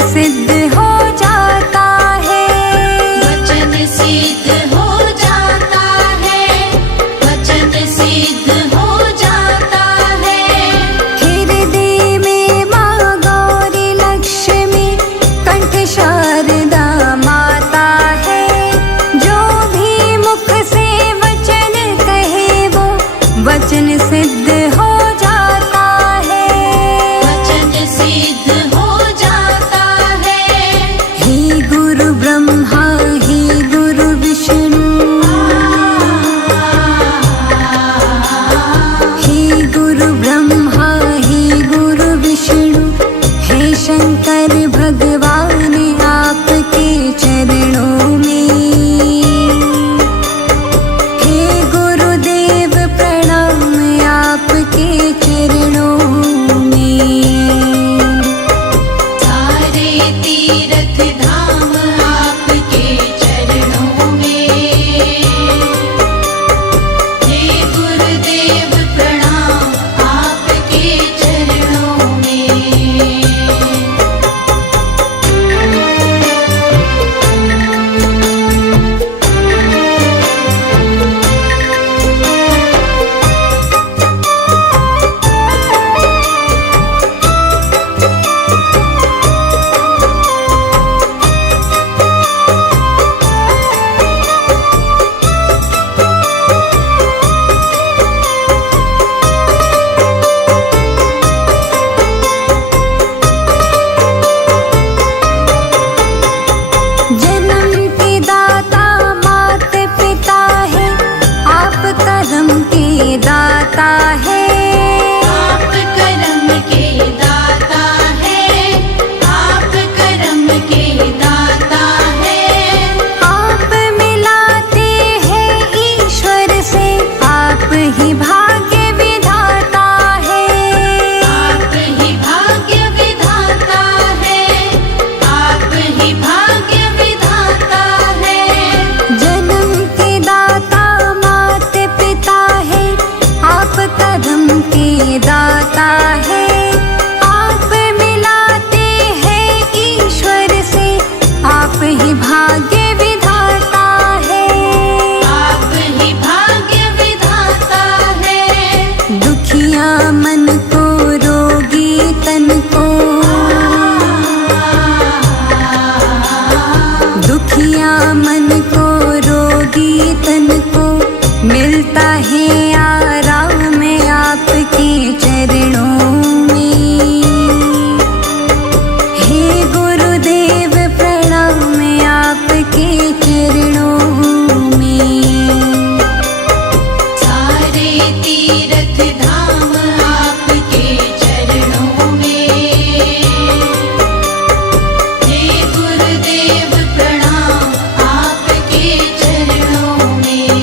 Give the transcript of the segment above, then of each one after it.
सिद्ध हो जाता है, वचन सिद्ध हो जाता है, वचन सिद्ध हो जाता है। हृदय में माँ गौरी लक्ष्मी कंठ शारदा माता है। जो भी मुख से वचन कहे वो वचन सिद्ध हो जाता है, वचन सिद्ध हो जाता है। हे गुरु ब्रह्मा हे गुरु विष्णु, हे गुरु ब्रह्मा हे गुरु विष्णु, हे शंकर भगवान आपके चरणों में। हे गुरुदेव प्रणाम आपके चरणों में। सारे तीर्थ धाम आपके चरणों में। हे गुरुदेव प्रणाम आपके चरणों में। जन्म के दाता मात पिता है, आप करम के दाता है। आप करम के दाता है, आप करम के दाता है। आप मिलाते हैं ईश्वर से, आप ही भाग्य विधाता है। आप ही भाग्य विधाता है, आप ही भाग्य विधाता है। जन्म के दाता मात पिता है, आप करम के दाता है। आप मिलाते हैं ईश्वर से, आप ही भाग्य विधाता है। आप ही भाग्य विधाता है। दुखिया मन को रोगी तन को, दुखिया मन को रोगी तन को मिलता है आराम आपके चरणों में। हे गुरुदेव प्रणाम आपके चरणों में। सारे तीर्थ धाम आपके चरणों में। हे गुरुदेव प्रणाम आपके चरणों में।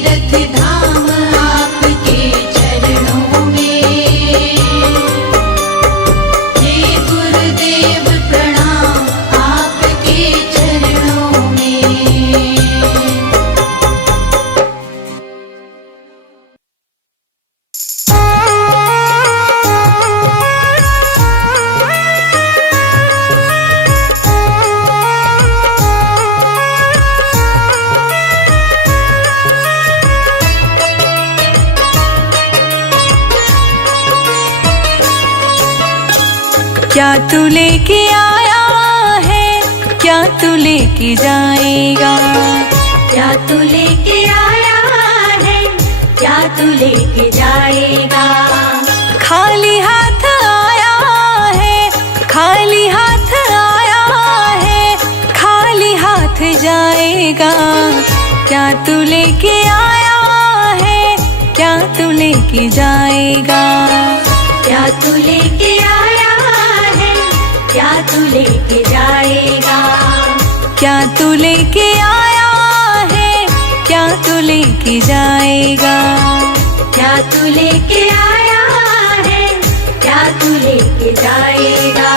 तीरथ धाम आपके चरणों में। हे गुरुदेव प्रणाम आपके चरणों में। क्या तू लेके आया है, क्या तू लेके जाएगा? क्या तू लेके आया है, क्या तू लेके जाएगा? खाली हाथ आया है, खाली हाथ आया है, खाली हाथ जाएगा। क्या तू लेके आया है, क्या तू लेके जाएगा? क्या तू लेके आया है, क्या तू लेके जाएगा? क्या तू लेके आया है, क्या तू लेके जाएगा? क्या तू लेके आया है, क्या तू लेके जाएगा?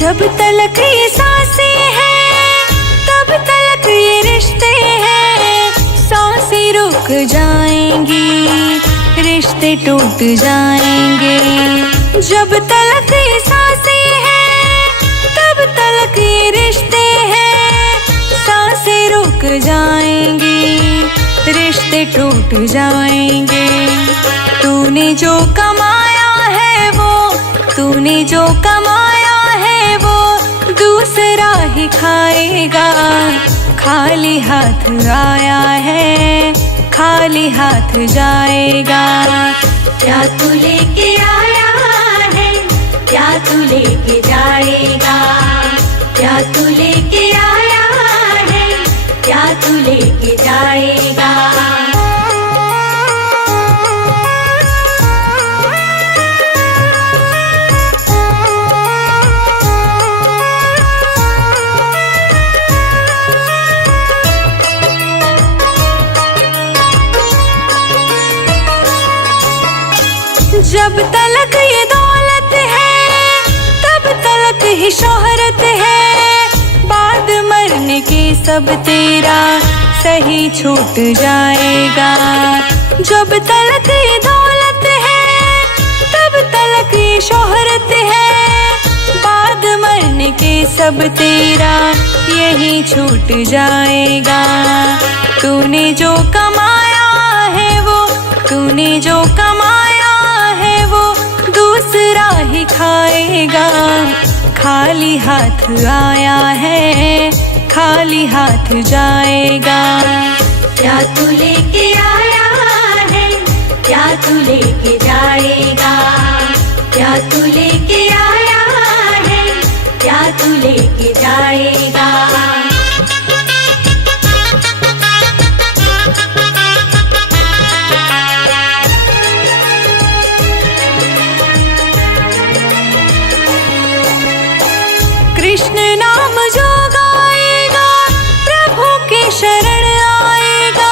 जब तलक ये सांसें हैं, तब तलक ये रिश्ते हैं। सांसें रुक जाएंगी, रिश्ते टूट जाएंगे। जब तलक ये सांसें हैं, तब तलक ये रिश्ते हैं। सांसें रुक जाएंगी, रिश्ते टूट जाएंगे। तूने जो कमाया है वो, तूने जो कमाया है वो दूसरा ही खाएगा। खाली हाथ आया है, खाली हाथ जाएगा। क्या तू लेके आया है, क्या तू लेके जाएगा? क्या तू लेके आया है, क्या तू लेके जाएगा? जब तलक ये दौलत है, तब तलक ही शोहरत है। बाद मरने के सब तेरा सही छूट जाएगा। जब तलक ये दौलत है, तब तलक ये शोहरत है। बाद मरने के सब तेरा यही छूट जाएगा। तूने जो कमाया है वो, तूने जो कमाया है वो दूसरा ही खाएगा। खाली हाथ आया है, खाली हाथ जाएगा। क्या तू लेके आया है, क्या तू लेके जाएगा? क्या तू लेके आया है, क्या तू लेके जाएगा? कृष्ण नाम जो गाएगा, प्रभु के शरण आएगा।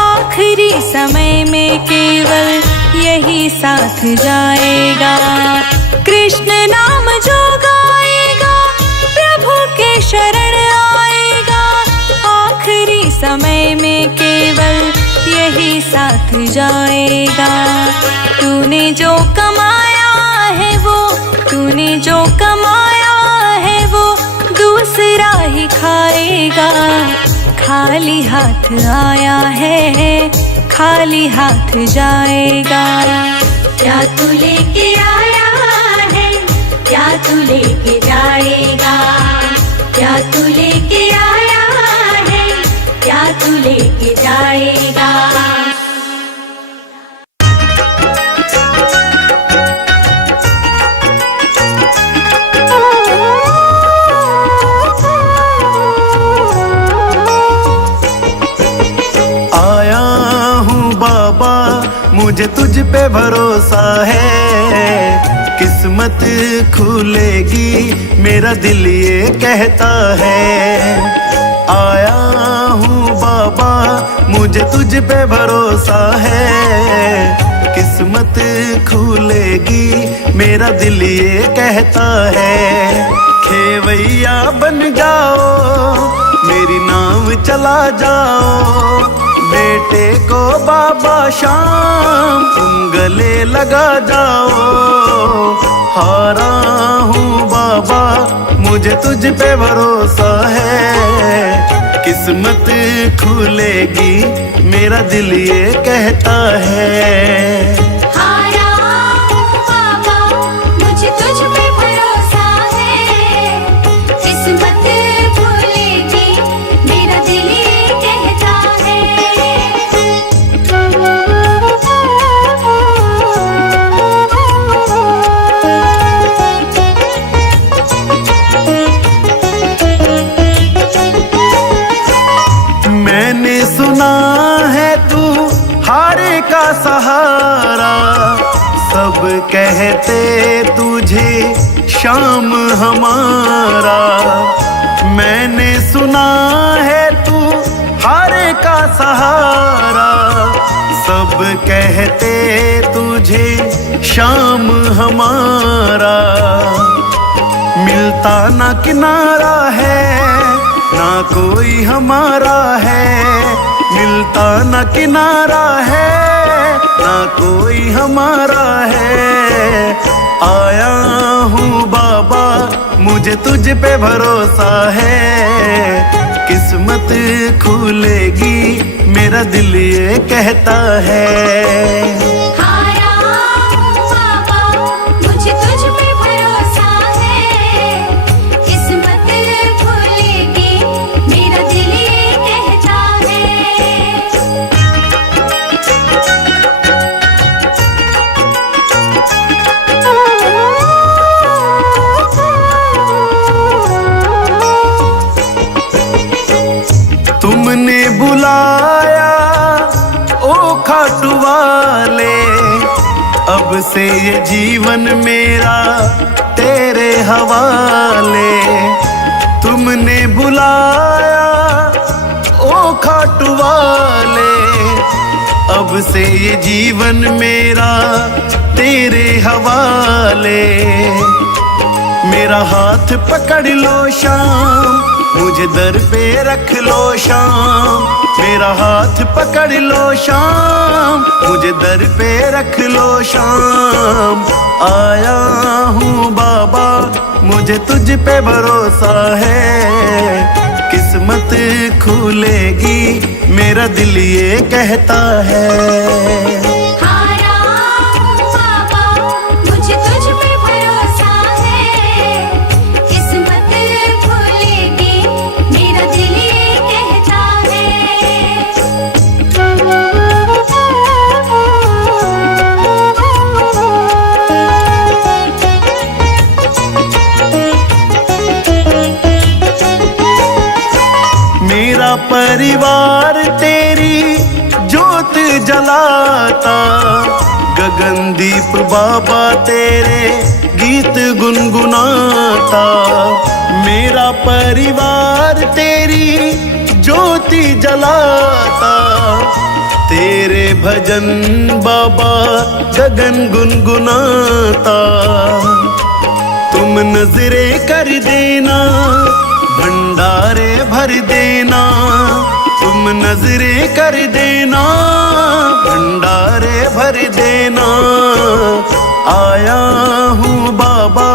आखिरी समय में केवल यही साथ जाएगा। कृष्ण नाम जो गाएगा, प्रभु के शरण आएगा। आखिरी समय में केवल यही साथ जाएगा। तूने जो कमाया है वो, तूने जो कमाया है वो दूसरा ही खाएगा। खाली हाथ आया है, खाली हाथ जाएगा। क्या तू लेके आया है, क्या तू लेके जाएगा? क्या तू लेके आया है, क्या तू लेके जाएगा? मुझे तुझ पे भरोसा है। किस्मत खुलेगी मेरा दिल ये कहता है। आया हूँ बाबा मुझे तुझ पे भरोसा है। किस्मत खुलेगी मेरा दिल ये कहता है। खेवैया बन जाओ मेरी नाव चला जाओ। बेटे को बाबा शाम तुम गले लगा जाओ। हारा हूँ बाबा मुझे तुझ पे भरोसा है। किस्मत खुलेगी मेरा दिल ये कहता है। हारा हूँ बाबा मुझे तुझ पे भरोसा है। किस्मत खुलेगी मेरा दिल ये कहता है। मैंने सुना है तू हारे का सहारा। सब कहते तुझे शाम हमारा। मैंने सुना है तू हारे का सहारा। सब कहते तुझे शाम हमारा। मिलता ना किनारा है ना कोई हमारा है। मिलता ना किनारा है ना कोई हमारा है। आया हूँ बाबा मुझे तुझ पे भरोसा है। किस्मत खुलेगी मेरा दिल ये कहता है। हारा हूँ बाबा मुझे तुझ पे भरोसा है। किस्मत खुलेगी मेरा दिल ये कहता है। तुमने बुलाया ओ खाटू वाले। अब से ये जीवन मेरा तेरे हवाले। तुमने बुलाया ओ खाटू वाले। अब से ये जीवन मेरा तेरे हवाले। मेरा हाथ पकड़ लो शाम मुझे दर पे रख लो शाम। मेरा हाथ पकड़ लो शाम मुझे दर पे रख लो शाम। आया हूँ बाबा मुझे तुझ पे भरोसा है। किस्मत खुलेगी मेरा दिल ये कहता है। हारा हूँ बाबा मुझे तुझ पे भरोसा है। किस्मत खुलेगी मेरा दिल ये कहता है। मेरा परिवार तेरी जोत जलाता। गगनदीप बाबा तेरे गीत गुनगुनाता। मेरा परिवार तेरी ज्योति जलाता। तेरे भजन बाबा गगन गुनगुनाता। तुम नजरे कर देना भंडारे भर देना। तुम नजरे कर देना भंडारे भर देना। आया हूँ बाबा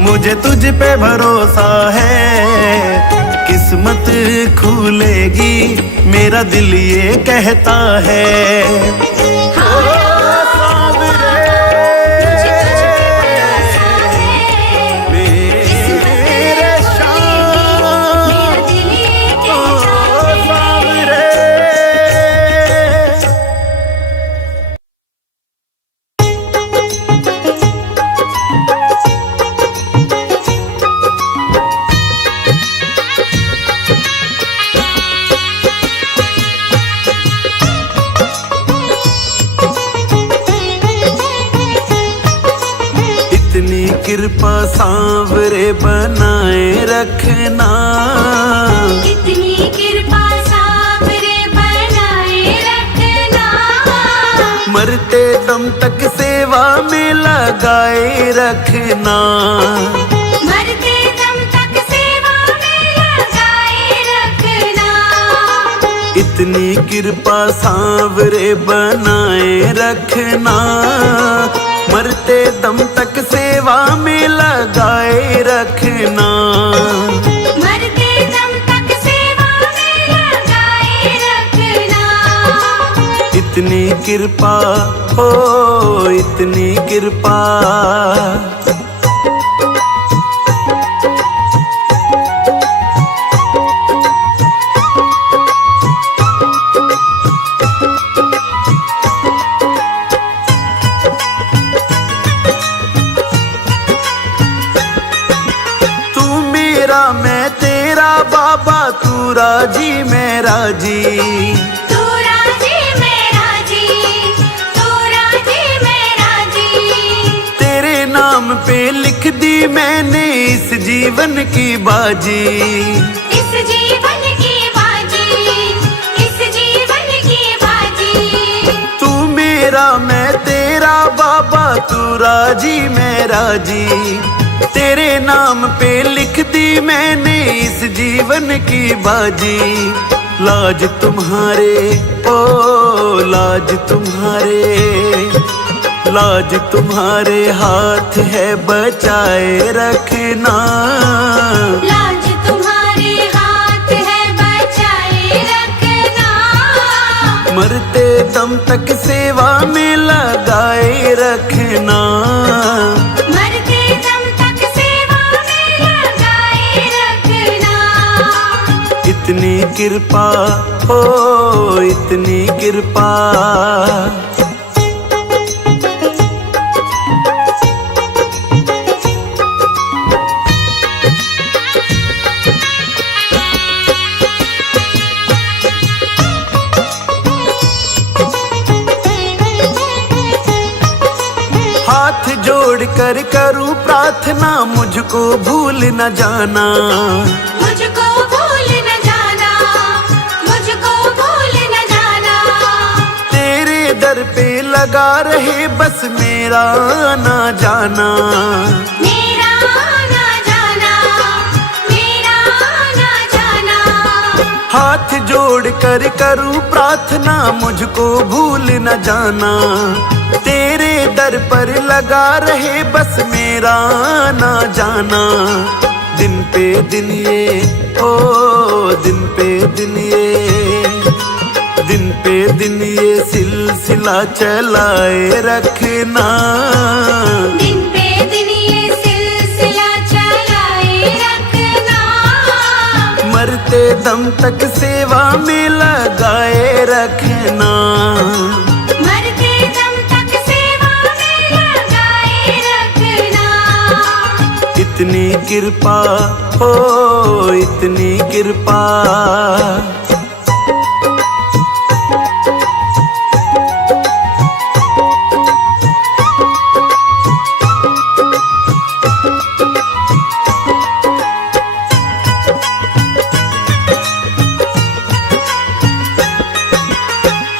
मुझे तुझ पे भरोसा है। किस्मत खुलेगी मेरा दिल ये कहता है। कृपा सांवरे बनाए रखना, इतनी कृपा सांवरे बनाए रखना, मरते दम तक सेवा में लगाए रखना, मरते दम तक सेवा में लगाए रखना, इतनी कृपा सांवरे बनाए रखना, मरते दम तक सेवा में लगाए रखना, मरते दम तक सेवा में लगाए रखना, इतनी कृपा हो इतनी कृपा। मैं तेरा बाबा, तू राजी मैं राजी, तू राजी मैं राजी, तू राजी मैं राजी, तेरे नाम पे लिख दी मैंने इस जीवन की बाजी, इस जीवन की बाजी, इस जीवन की बाजी, तू मेरा मैं तेरा बाबा, तू राजी मैं राजी, तेरे नाम पे लिख दी मैंने इस जीवन की बाजी, लाज तुम्हारे ओ लाज तुम्हारे, लाज तुम्हारे हाथ है बचाए रखना, लाज तुम्हारे हाथ है बचाए रखना, मरते दम तक सेवा में लगाए रखना, मरते दम तक सेवा में लगाए रखना, इतनी कृपा हो इतनी कृपा। हाथ जोड़ कर करूं प्रार्थना, मुझको भूल न जाना, मुझको भूल न जाना, मुझको भूल न जाना, तेरे दर पे लगा रहे बस मेरा ना जाना, मेरा ना जाना, मेरा ना जाना, हाथ जोड़ कर करूं प्रार्थना, मुझको भूल न जाना, तेरे दर पर लगा रहे बस मेरा ना जाना, दिन पे दिन ये ओ दिन पे दिन ये, दिन पे दिन ये सिलसिला चलाए रखना, दिन पे दिन ये सिलसिला चलाए रखना, मरते दम तक सेवा में लगाए रखना, मरते दम तक सेवा में लगाए रखना, इतनी कृपा हो इतनी कृपा।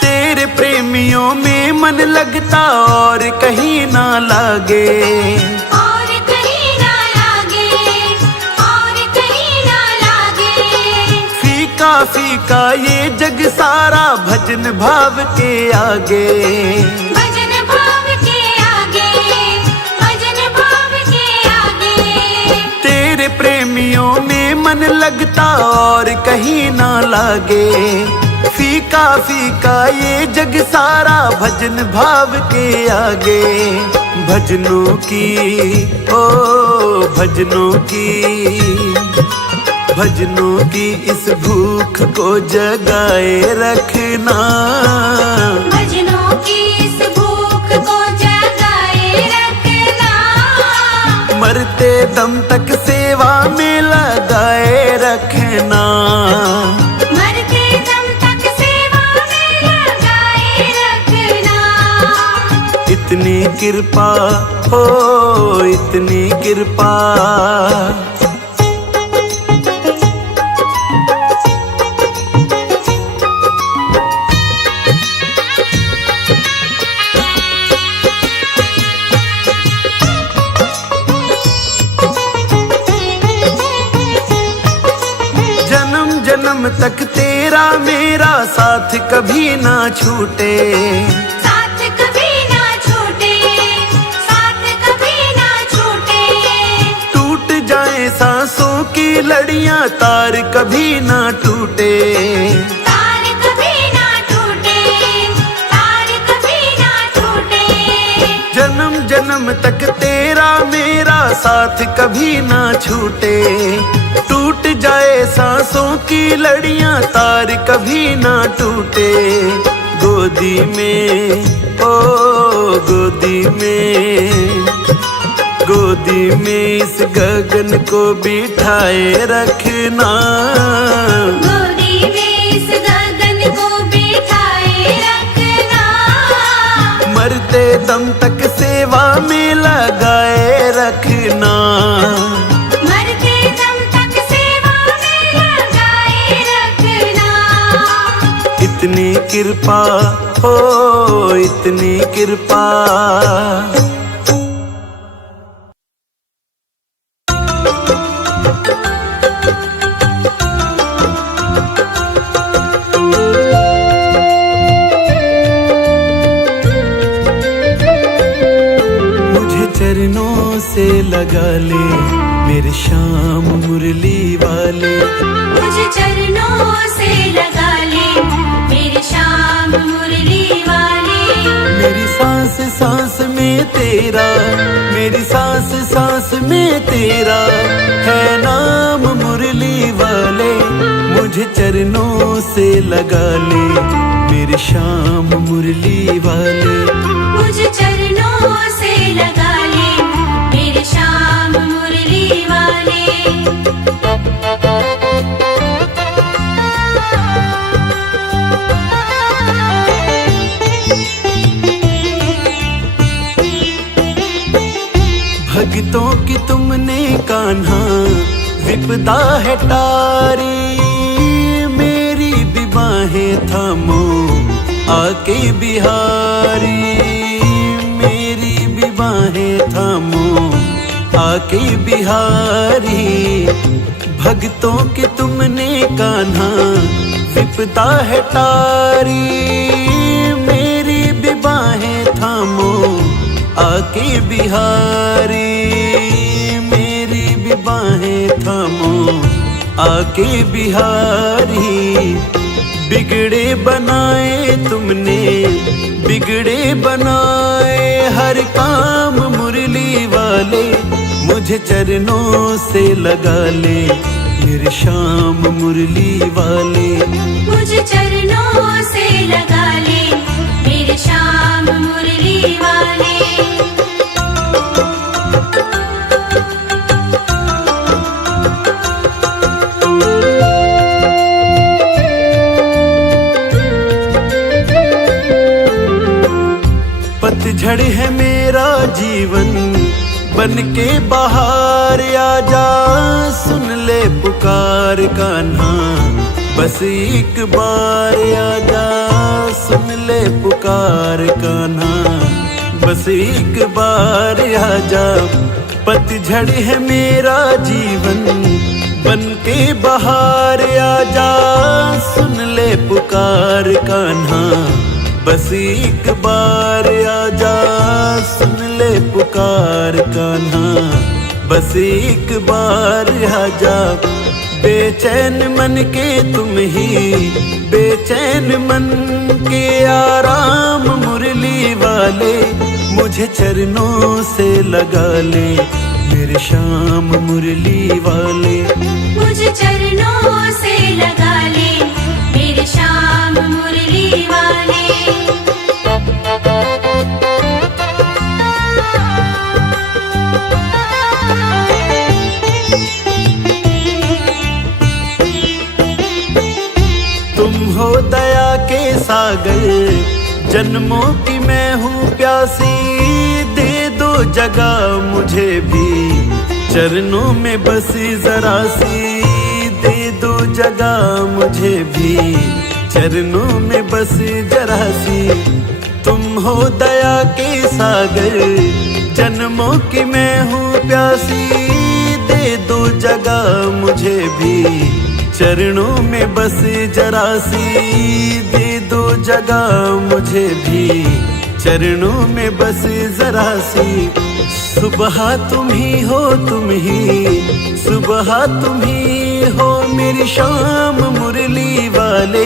तेरे प्रेमियों में मन लगता और कहीं ना लागे, और कहीं ना लागे, और कहीं ना लागे, फीका फीका ये जग सारा भजन भाव के आगे, भजन भाव के आगे, भजन भाव के आगे, तेरे प्रेमियों में मन लगता और कहीं ना लागे, फीका फीका ये जग सारा भजन भाव के आगे, भजनों की ओ भजनों की, भजनों की इस भूख को जगाए रखना, भजनों की इस भूख को जगाए रखना, मरते दम तक सेवा में लगाए रखना, मरते दम तक सेवा में लगाए रखना, इतनी कृपा हो इतनी कृपा। जन्म जन्म तक तेरा मेरा साथ कभी ना छूटे, साथ कभी ना छूटे, साथ कभी ना छूटे। टूट जाए सांसों की लड़ियां तार कभी ना टूटे, तार कभी ना टूटे, तार कभी ना टूटे। जन्म जन्म तक तेरा मेरा साथ कभी ना छूटे। टूट जाए सांसों की लड़ियां तार कभी ना टूटे। गोदी में ओ गोदी में, गोदी में इस गगन को बिठाए रखना, गोदी में इस गगन को बिठाए रखना। मरते दम तक सेवा में लगाए रखना, मरते दम तक सेवा में लगाए रखना। इतनी कृपा हो इतनी कृपा। मुझे चरणों से लगा ले मेरे श्याम मुरली वाले, मुझे चरणों से लगा ले मेरे श्याम मुरली वाले। मेरी सांस सांस में तेरा, मेरी सांस सांस में तेरा है नाम मुरली वाले। मुझे चरणों से लगा ले मेरे श्याम मुरली वाले, मुझे चरणों से लगा ले मेरे श्याम मुरली वाले। भक्तों की तुमने कान्हा विपदा है टारी, मेरी भी बाहें थामो आके बिहारी, मेरी भी बाहें थामो आके बिहारी। भक्तों की तुमने कान्हा विपदा है टारी, मेरी भी बाहें थामो आके बिहारी, मेरी भी बाहें थामो आके बिहारी। बिगड़े बनाए तुमने, बिगड़े बनाए हर काम मुरली वाले। मुझे चरणों से लगा ले मेरे श्याम मुरली वाले, मुझे चरणों से लगा ले मेरे श्याम मुरली वाले। पतझड़ है मेरा जीवन बन के बाहर आजा, सुन ले पुकार कान्हा बस एक बार आजा, सुन ले पुकार कान्हा बस एक बार आजा। पतझड़ है मेरा जीवन बन के बाहर आजा, सुन ले पुकार कान्हा बस एक बार आजा, सुन ले पुकार कान्हा बस एक बार आजा। बेचैन मन के तुम ही, बेचैन मन के आराम मुरली वाले। मुझे चरणों से लगा ले मेरे श्याम मुरली वाले, मुझे चरणों से लगा ले मेरे श्याम मुरली वाले। तुम हो दया के सागर, जन्मों की मैं हूँ प्यासी, जगह मुझे भी, चरणों में बसी जरा सी दे दो जगह मुझे भी, चरणों में बसी जरा सी। तुम हो दया के सागर, जन्मों की मैं हूँ प्यासी, दे दो जगह मुझे भी, चरणों में बसी जरा सी, दे दो जगह मुझे भी, चरणों में बसी जरा सी। सुबह तुम ही हो, तुम ही सुबह तुम ही हो, मेरी शाम मुरली वाले,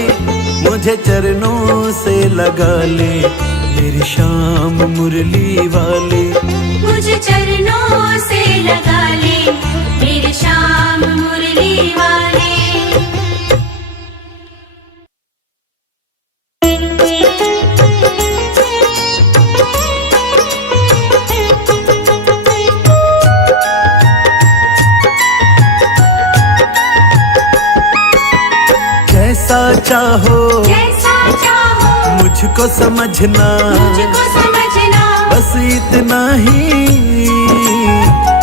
मुझे चरणों से लगा ले, मेरी शाम मुरली वाले। मुझे चरणों से लगा ले, मेरे श्याम मुरली वाले। जैसा चाहो मुझको समझना, मुझको समझना, बस इतना ही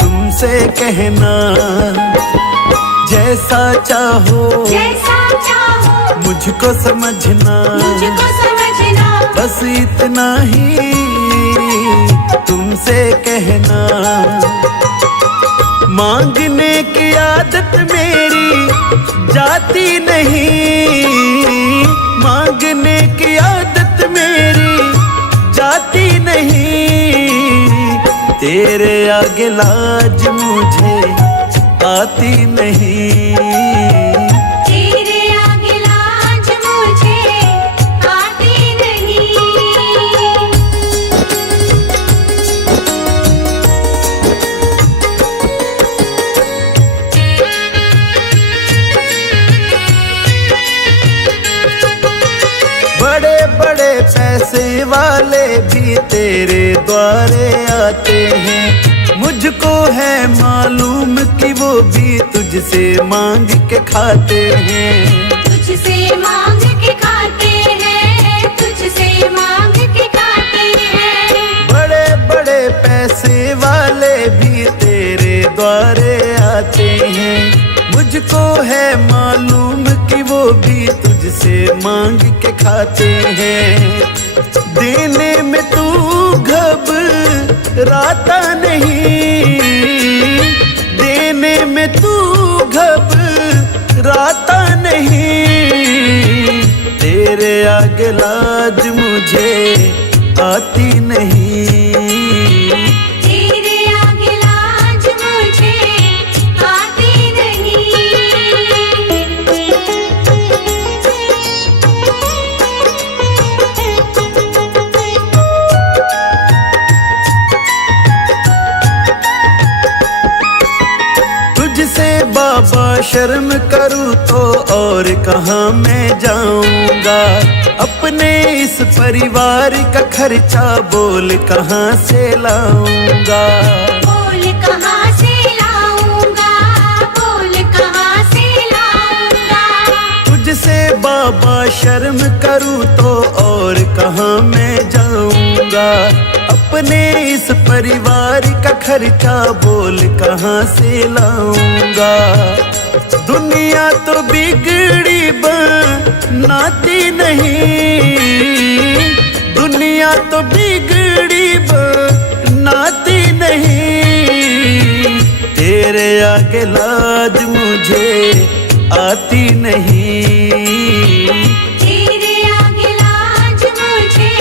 तुमसे कहना। जैसा चाहो मुझको समझना, मुझको समझना, बस इतना ही तुमसे कहना। मांगने की आदत मेरी जाती नहीं, मांगने की आदत मेरी जाती नहीं, तेरे आगे लाज मुझे आती नहीं, तेरे आगे लाज मुझे आती नहीं। बड़े बड़े पैसे वाले भी तेरे द्वारे आते हैं, मुझको है मालूम कि वो भी तुझसे मांग के खाते हैं, तुझसे मांग के खाते हैं, तुझसे मांग के खाते हैं। बड़े बड़े पैसे वाले भी तेरे द्वारे आते हैं, मुझको है मालूम कि वो भी तुझसे मांग के खाते हैं। देने में तू घबराता नहीं, देने में तू घबराता नहीं, तेरे आगे लाज मुझे आती नहीं, तेरे आगे लाज मुझे आती नहीं। तुझसे बाबा शर्म करूँ तो और कहाँ मैं जाऊंगा, अपने इस परिवार का खर्चा बोल कहाँ से लाऊंगा, बोल कहाँ से लाऊंगा, बोल कहाँ से लाऊंगा। तुझसे बाबा शर्म करूँ तो और कहाँ मैं जाऊंगा, अपने इस परिवार का खर्चा बोल कहाँ से लाऊंगा। दुनिया तो बिगड़ी बनाती नहीं, दुनिया तो बिगड़ी बनाती नहीं, तेरे आगे लाज मुझे आती नहीं, तेरे आगे लाज मुझे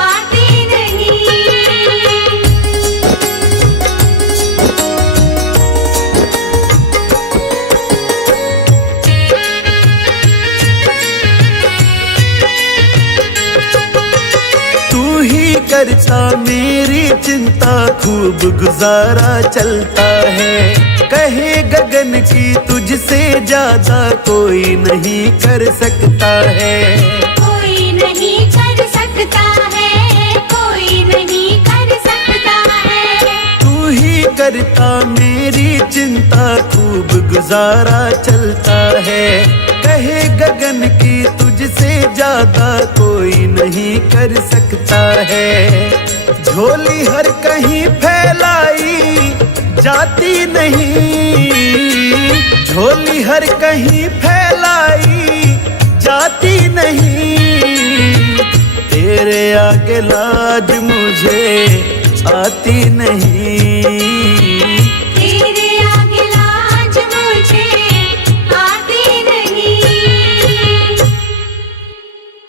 आती नहीं। तू ही करता मेरी चिंता, खूब गुजारा चलता है, कहे गगन की तुझसे ज्यादा कोई नहीं कर सकता है, कोई नहीं कर सकता है, कोई नहीं कर सकता है। तू ही करता मेरी चिंता, खूब गुजारा चलता है, कहे गगन की तुझसे ज्यादा कोई नहीं कर सकता है। झोली हर कहीं फैलाई जाती नहीं, झोली हर कहीं फैलाई जाती नहीं। तेरे आगे लाज मुझे आती नहीं।